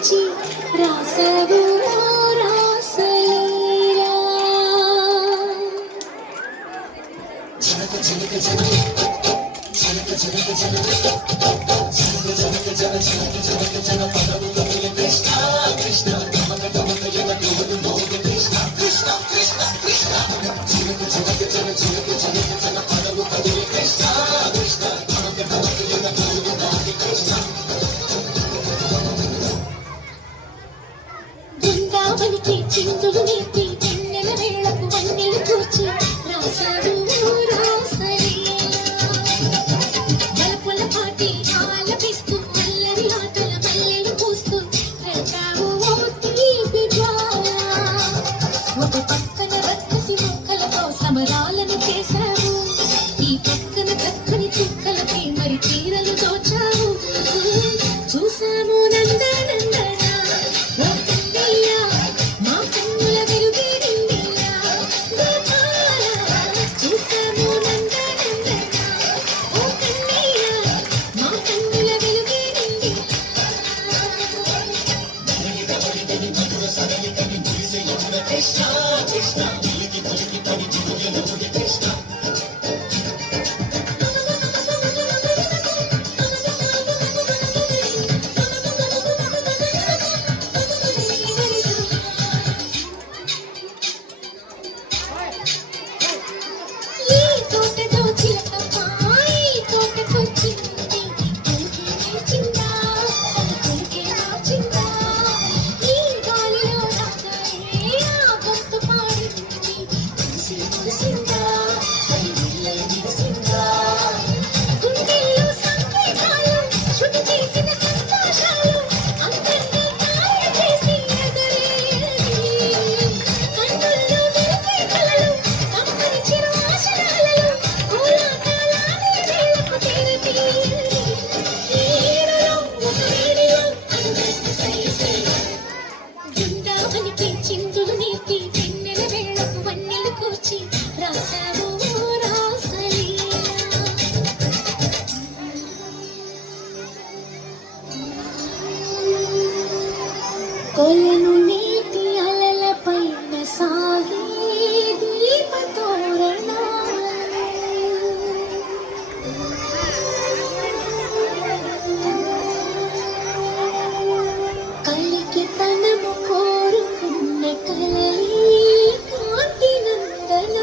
కూర్చి రాసావు రాసలీలా జనక జనక జనక జనక జనక జనక జనక జనక జనక జన పదము కవిల కృష్ణ కృష్ణ గమక గమక జన గోడు మోగ కృష్ణ కృష్ణ కృష్ణ కృష్ణ జనక జనక జన జనక జనక జన పదము కవిల కృష్ణ కృష్ణ గమక గమక జన గోడు మోగ కృష్ణ బృందావనికి చిందులు నేర్పి వెన్నెల వేళకు వన్నెలు కూర్చి రాసాడు సమరాలను చేశావు ఈ పక్కన చక్కని చుక్కలపై మరి చీరలు దోచావు చూసాము నందనందన ఓ కన్నయ్య మా కన్నుల వెలుగే నిన్నయ్య చూసాము నందనందన ఓ కన్నయ్య మా కన్నుల వెలుగే నిన్నయ్య కృష్ణ కృష్ణ చిందులు నేర్పి వెన్నెల వేళకు వన్నెలు కూర్చి రాసావు రాసలీలా కొలను నీటి అలల పైన సాగే దీపతోరణాలు కలికి తనము కోరుకున్న కలలి కాంతి నందన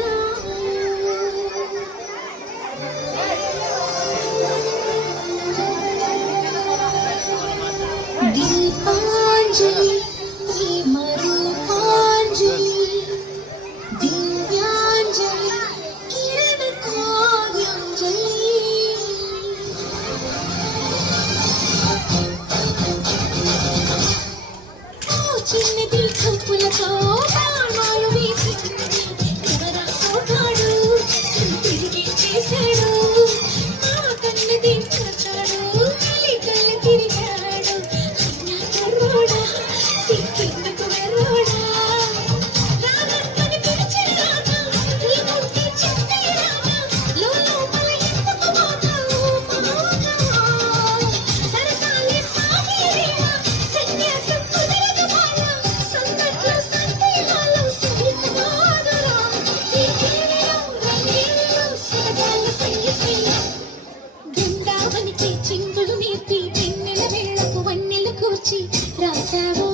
దీపాంజలి ప్రేమరూపాంజలి దివ్యాంజలి కిరణ కావ్యాంజలి చిన్నది చూపులతో ప్రాణాలు వేసింది ఎవరా సోగాడు తిరిగి చేశాడు ఆ కన్నది నచ్చాడు కళ్ళ తిరిగాడు అన్న కర్రోడా సిక్కిందుకు వెర్రోడా రాగంటని పిలిచాడా ఈ ముట్టి చెత్తయ్యరా లోపల ఎందుకు పోతావు పోగా సరసాలే సాగిరేవా సన్యాసం కుదరదు బాలా సందట్లో సందేహాలు సుఖమాదురా ఈ కేవలం రంగేలో సరదాల సంగీత బృందావనికి చిందులు నేర్పి వెన్నెల వేళకు వన్నెలు కూర్చి రాసావు